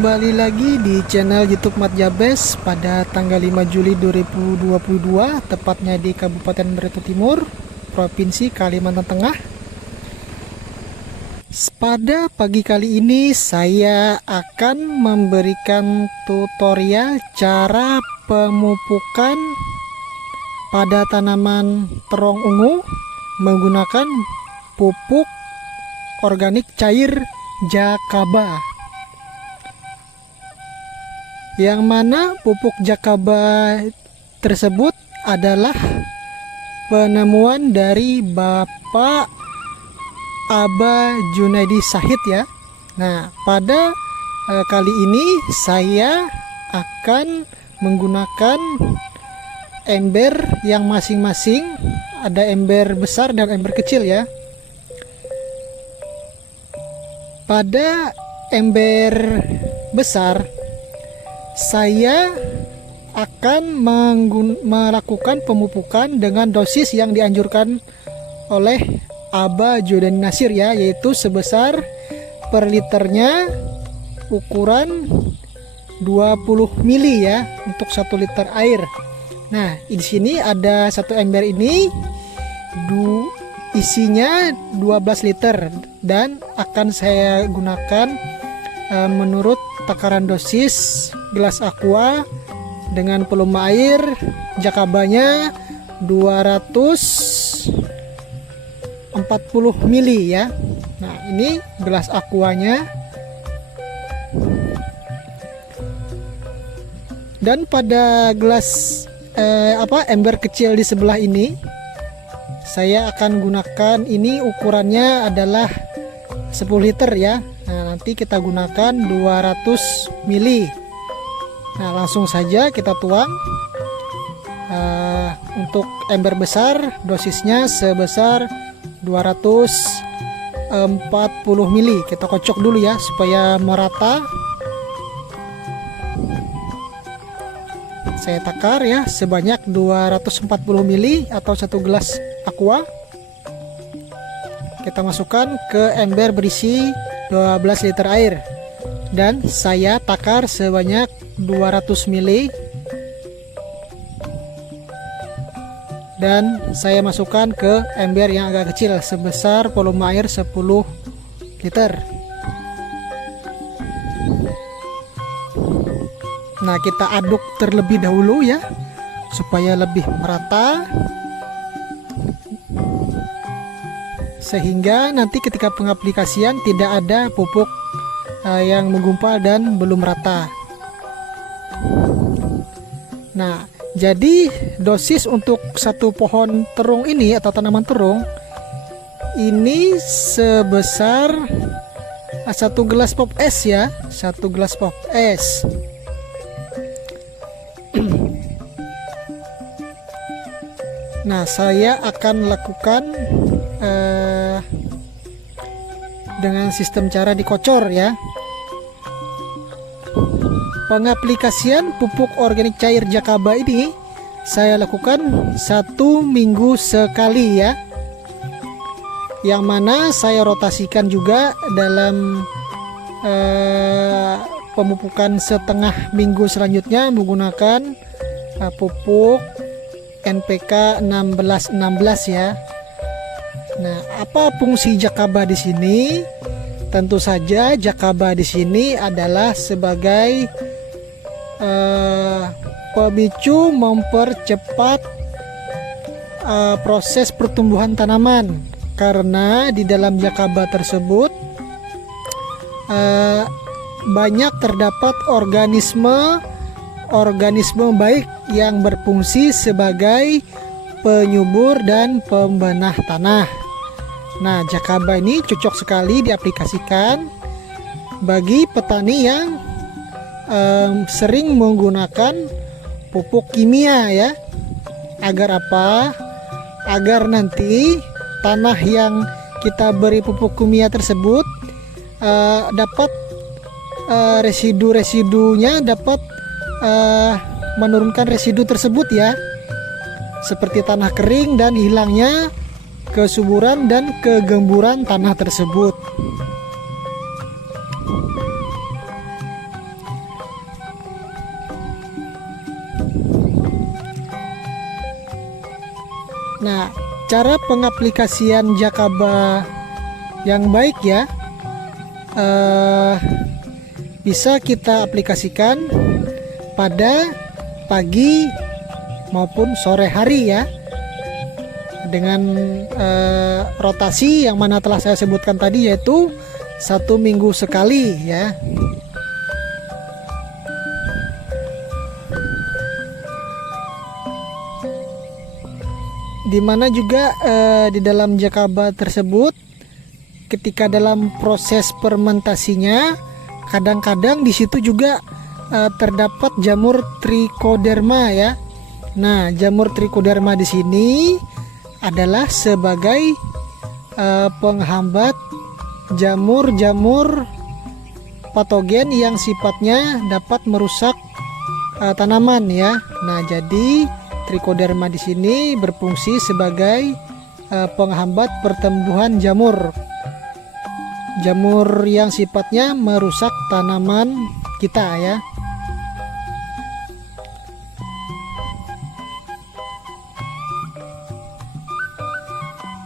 Kembali lagi di channel YouTube Mat Jabes pada tanggal 5 Juli 2022, tepatnya di Kabupaten Barito Timur, Provinsi Kalimantan Tengah. Pada pagi kali ini saya akan memberikan tutorial cara pemupukan pada tanaman terong ungu menggunakan pupuk organik cair Jakaba. Yang mana pupuk Jakaba tersebut adalah penemuan dari Bapak Aba Junaidi Sahid ya. Nah, pada kali ini saya akan menggunakan ember yang masing-masing, ada ember besar dan ember kecil ya. Pada ember besar saya akan melakukan pemupukan dengan dosis yang dianjurkan oleh Aba Junaidi Nasir ya, yaitu sebesar per liternya ukuran 20 mili ya untuk 1 liter air. Nah, di sini ada satu ember ini isinya 12 liter dan akan saya gunakan menurut takaran dosis gelas aqua dengan volume air Jakabanya 240 mili ya. Nah, ini gelas aquanya. Dan pada gelas ember kecil di sebelah ini saya akan gunakan, ini ukurannya adalah 10 liter ya. Nah, nanti kita gunakan 200 mili. Nah, langsung saja kita tuang. Untuk ember besar dosisnya sebesar 240 mili. Kita kocok dulu ya supaya merata. Saya takar ya sebanyak 240 mili atau 1 gelas aqua. Kita masukkan ke ember berisi 12 liter air dan saya takar sebanyak 200 mili dan saya masukkan ke ember yang agak kecil sebesar volume air 10 liter. Nah, kita aduk terlebih dahulu ya supaya lebih merata, sehingga nanti ketika pengaplikasian tidak ada pupuk yang menggumpal dan belum rata. Nah, jadi dosis untuk satu pohon terung ini atau tanaman terung ini sebesar 1 gelas pop es ya, 1 gelas pop es. Nah, saya akan lakukan dengan sistem cara dikocor ya. Pengaplikasian pupuk organik cair Jakaba ini saya lakukan 1 minggu sekali ya, yang mana saya rotasikan juga dalam pemupukan setengah minggu selanjutnya menggunakan pupuk NPK 1616 ya. Nah, apa fungsi Jakaba di sini? Tentu saja Jakaba di sini adalah sebagai pemicu mempercepat proses pertumbuhan tanaman, karena di dalam Jakaba tersebut banyak terdapat organisme baik yang berfungsi sebagai penyubur dan pembenah tanah. Nah, Jakaba ini cocok sekali diaplikasikan bagi petani yang sering menggunakan pupuk kimia ya. Agar apa? Agar nanti tanah yang kita beri pupuk kimia tersebut dapat residu-residunya dapat menurunkan residu tersebut ya, seperti tanah kering dan hilangnya kesuburan dan kegemburan tanah tersebut. Nah, cara pengaplikasian Jakaba yang baik ya, bisa kita aplikasikan pada pagi maupun sore hari ya, dengan rotasi yang mana telah saya sebutkan tadi, yaitu 1 minggu sekali ya. Dimana juga di dalam Jakaba tersebut, ketika dalam proses fermentasinya, kadang-kadang di situ juga terdapat jamur trichoderma ya. Nah, jamur trichoderma di sini adalah sebagai penghambat jamur-jamur patogen yang sifatnya dapat merusak tanaman ya. Nah, jadi trichoderma di sini berfungsi sebagai penghambat pertumbuhan jamur yang sifatnya merusak tanaman kita ya.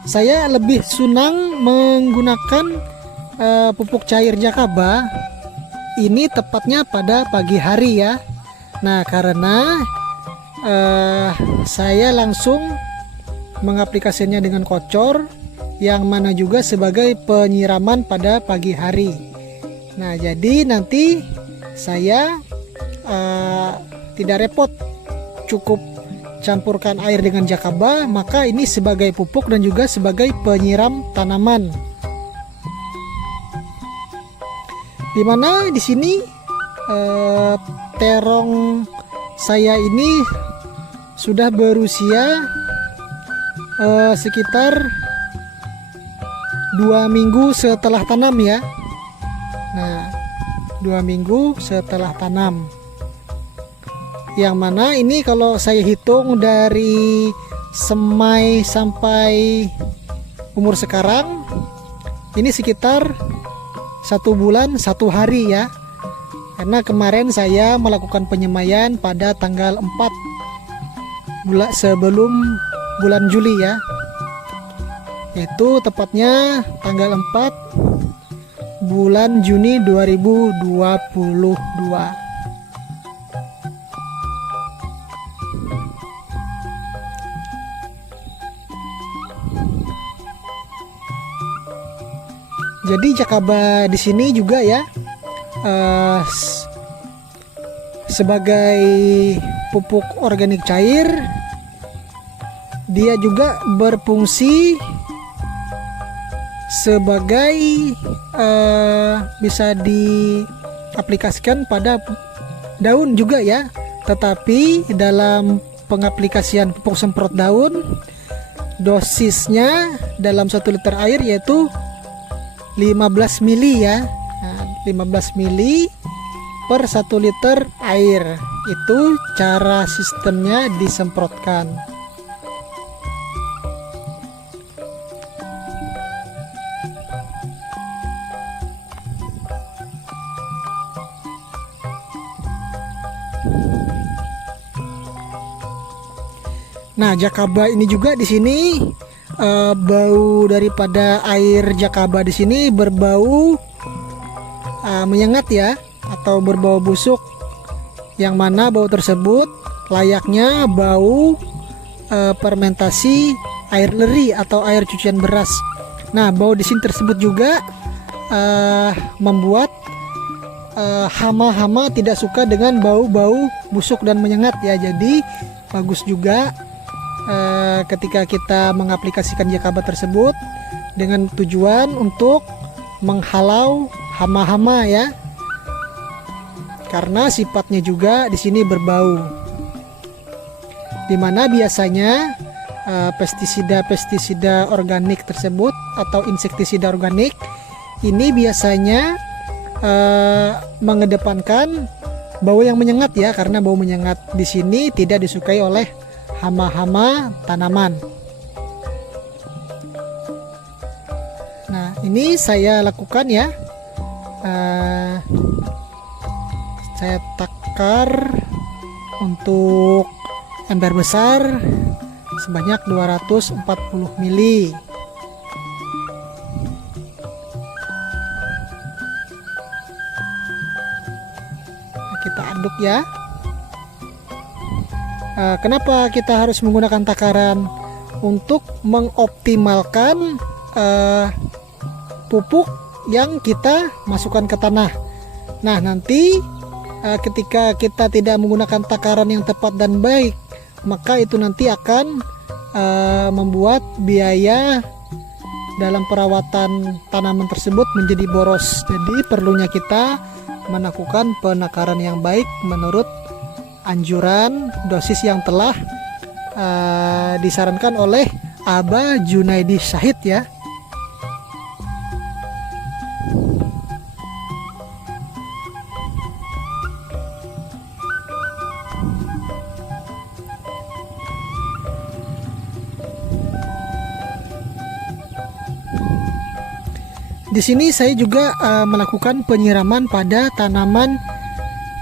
Saya lebih senang menggunakan pupuk cair Jakaba ini tepatnya pada pagi hari ya. Nah, karena saya langsung mengaplikasikannya dengan kocor, yang mana juga sebagai penyiraman pada pagi hari. Nah, jadi nanti saya tidak repot, cukup campurkan air dengan Jakaba, maka ini sebagai pupuk dan juga sebagai penyiram tanaman. Dimana di sini terong saya ini sudah berusia sekitar 2 minggu setelah tanam ya. Nah, 2 minggu setelah tanam, yang mana ini kalau saya hitung dari semai sampai umur sekarang, ini sekitar 1 bulan 1 hari ya. Karena kemarin saya melakukan penyemaian pada tanggal 4 sebelum bulan Juli ya, yaitu tepatnya tanggal 4 bulan Juni 2022. Jadi Jakaba di sini juga ya, sebagai pupuk organik cair, dia juga berfungsi sebagai bisa diaplikasikan pada daun juga ya. Tetapi dalam pengaplikasian pupuk semprot daun, dosisnya dalam 1 liter air yaitu 15 mili ya. Nah, 15 mili per 1 liter air. Itu cara sistemnya disemprotkan. Nah, Jakaba ini juga di sini bau daripada air Jakaba di sini berbau menyengat ya, atau berbau busuk, yang mana bau tersebut layaknya bau fermentasi air leri atau air cucian beras. Nah, bau di sini tersebut juga membuat hama-hama tidak suka dengan bau-bau busuk dan menyengat ya. Jadi bagus juga ketika kita mengaplikasikan Jakaba tersebut dengan tujuan untuk menghalau hama-hama ya, karena sifatnya juga di sini berbau. Dimana biasanya pestisida organik tersebut atau insektisida organik ini biasanya mengedepankan bau yang menyengat ya, karena bau menyengat di sini tidak disukai oleh hama-hama tanaman. Nah, ini saya lakukan ya. Saya takar untuk ember besar sebanyak 240 ml. Nah, kita aduk ya. Kenapa kita harus menggunakan takaran? Untuk mengoptimalkan pupuk yang kita masukkan ke tanah. Nah, nanti ketika kita tidak menggunakan takaran yang tepat dan baik, maka itu nanti akan membuat biaya dalam perawatan tanaman tersebut menjadi boros. Jadi perlunya kita melakukan penakaran yang baik menurut anjuran dosis yang telah disarankan oleh Aba Junaidi Syahid ya. Di sini saya juga melakukan penyiraman pada tanaman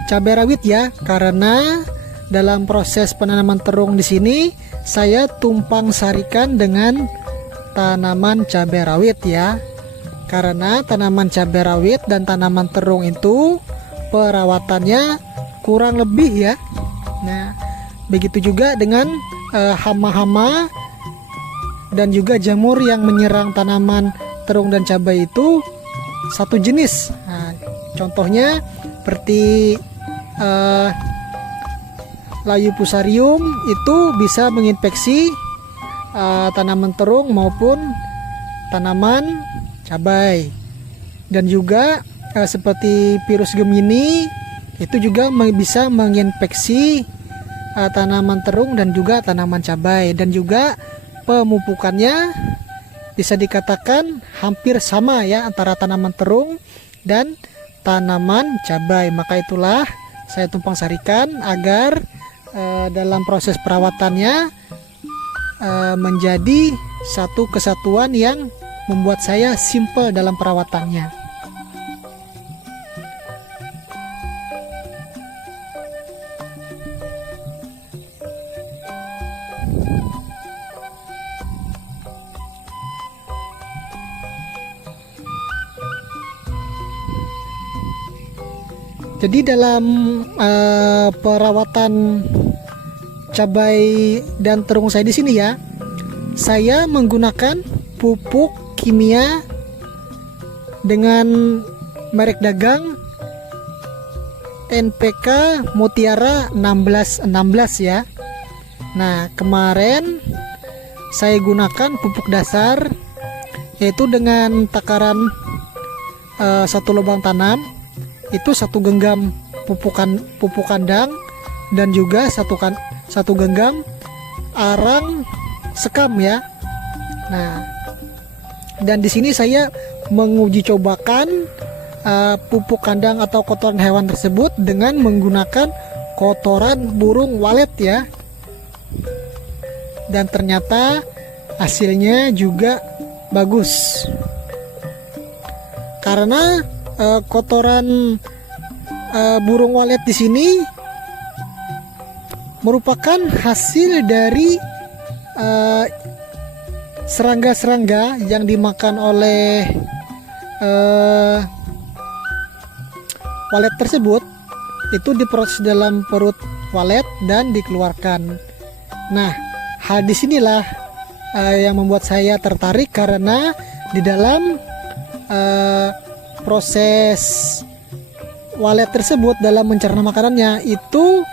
cabai rawit ya, karena dalam proses penanaman terung di sini saya tumpang sarikan dengan tanaman cabai rawit ya. Karena tanaman cabai rawit dan tanaman terung itu perawatannya kurang lebih ya. Nah, begitu juga dengan hama-hama dan juga jamur yang menyerang tanaman terung dan cabai itu satu jenis. Nah, contohnya seperti layu fusarium itu bisa menginfeksi tanaman terung maupun tanaman cabai. Dan juga seperti virus Gemini itu juga bisa menginfeksi tanaman terung dan juga tanaman cabai. Dan juga pemupukannya bisa dikatakan hampir sama ya antara tanaman terung dan tanaman cabai. Maka itulah saya tumpang sarikan agar dalam proses perawatannya menjadi satu kesatuan yang membuat saya simple dalam perawatannya. Jadi dalam perawatan cabai dan terung saya di sini ya, saya menggunakan pupuk kimia dengan merek dagang NPK Mutiara 1616 ya. Nah, kemarin saya gunakan pupuk dasar yaitu dengan takaran satu lubang tanam itu satu genggam pupuk kandang dan juga satu genggam arang sekam ya. Nah, dan di sini saya menguji cobakan pupuk kandang atau kotoran hewan tersebut dengan menggunakan kotoran burung walet ya. Dan ternyata hasilnya juga bagus. Karena kotoran burung walet di sini merupakan hasil dari serangga-serangga yang dimakan oleh walet tersebut. Itu diproses dalam perut walet dan dikeluarkan. Nah, hal disinilah yang membuat saya tertarik karena di dalam proses walet tersebut dalam mencerna makanannya itu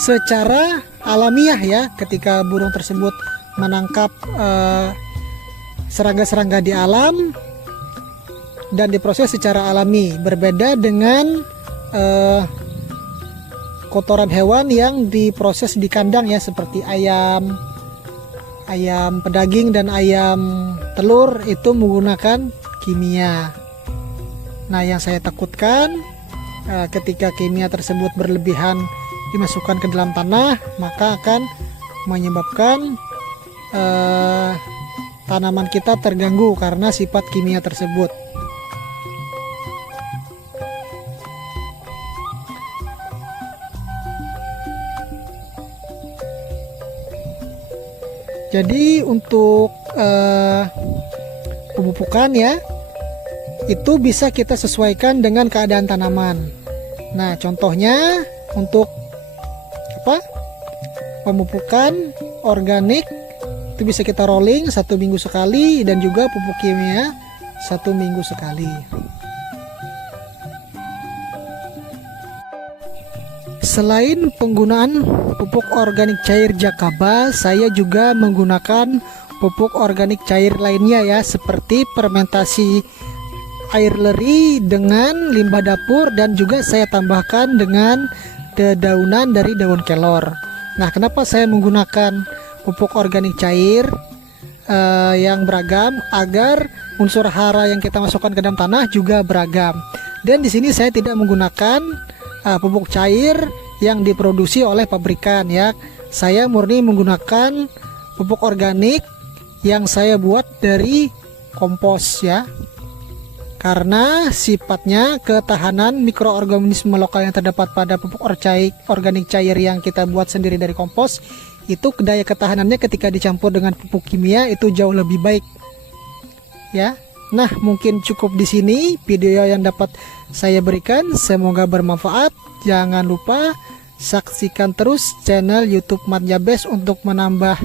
secara alamiah ya, ketika burung tersebut menangkap serangga-serangga di alam dan diproses secara alami, berbeda dengan kotoran hewan yang diproses di kandang ya, seperti ayam pedaging dan ayam telur itu menggunakan kimia. Nah, yang saya takutkan ketika kimia tersebut berlebihan dimasukkan ke dalam tanah, maka akan menyebabkan tanaman kita terganggu karena sifat kimia tersebut. Jadi untuk pemupukan ya, itu bisa kita sesuaikan dengan keadaan tanaman. Nah, contohnya untuk pemupukan organik itu bisa kita rolling 1 minggu sekali, dan juga pupuk kimia 1 minggu sekali. Selain penggunaan pupuk organik cair Jakaba, saya juga menggunakan pupuk organik cair lainnya ya, seperti fermentasi air leri dengan limbah dapur, dan juga saya tambahkan dengan dedaunan dari daun kelor. Nah, kenapa saya menggunakan pupuk organik cair yang beragam? Agar unsur hara yang kita masukkan ke dalam tanah juga beragam. Dan di sini saya tidak menggunakan pupuk cair yang diproduksi oleh pabrikan ya. Saya murni menggunakan pupuk organik yang saya buat dari kompos ya. Karena sifatnya ketahanan mikroorganisme lokal yang terdapat pada pupuk organik cair yang kita buat sendiri dari kompos, itu daya ketahanannya ketika dicampur dengan pupuk kimia itu jauh lebih baik ya. Nah, mungkin cukup di sini video yang dapat saya berikan, semoga bermanfaat. Jangan lupa saksikan terus channel YouTube Matnyabes untuk menambah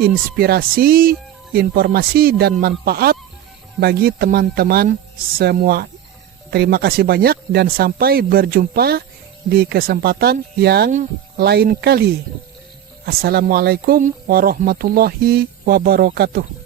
inspirasi, informasi, dan manfaat bagi teman-teman semua. Terima kasih banyak dan sampai berjumpa di kesempatan yang lain kali. Assalamualaikum warahmatullahi wabarakatuh.